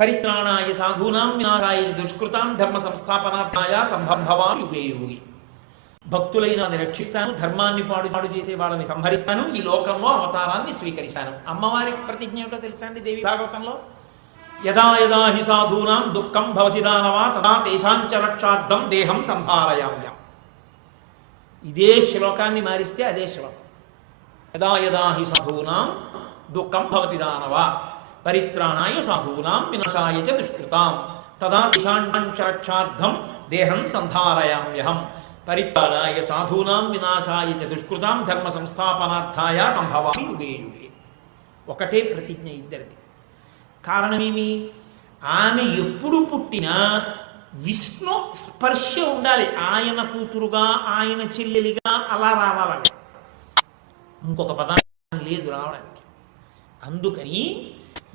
పరిత్రాణాయ సాధూనాం వినాశాయ దుష్కృతాం ధర్మ సంస్థాపనార్థాయ సంభంభవా యుగే యుగి. భక్తులైన అది రక్షిస్తాను, ధర్మాన్ని పాడు చేసే వాళ్ళని సంహరిస్తాను, ఈ లోకంలో అవతారాన్ని స్వీకరిస్తాను. అమ్మవారి ప్రతిజ్ఞ ఏమిటో తెలుసా అండి దేవి భాగవతంలో? యదా యదా హి సాధూనాం దుఃఖం భవసి దానవా తదా తేషాంచ రక్షార్థం దేహం సంహారయామ్యం. ఇదే శ్లోకాన్ని మారిస్తే అదే శ్లోకం. యదా యదా హి సాధూనాం దుఃఖం భవతి దానవా పరిత్రాణాయ సాధూనాం వినాశాయ చ దుష్కృతాం తదా తేషాంచ రక్షార్థం దేహం సంహారయామ్యహం. పరిత్రాణాయ సాధూనాం వినాశాయ చ దుష్కృతాం ధర్మ సంస్థాపనార్థాయ సంభవామి యుగే యుగే. ఒకటే ప్రతిజ్ఞ ఇద్దరిది. కారణమేమి? ఆమె ఎప్పుడు పుట్టినా విష్ణు స్పర్శ ఉండాలి. ఆయన కూతురుగా, ఆయన చెల్లెలిగా అలా రావాలని. ఇంకొక పదార్థం లేదు రావడానికి. అందుకని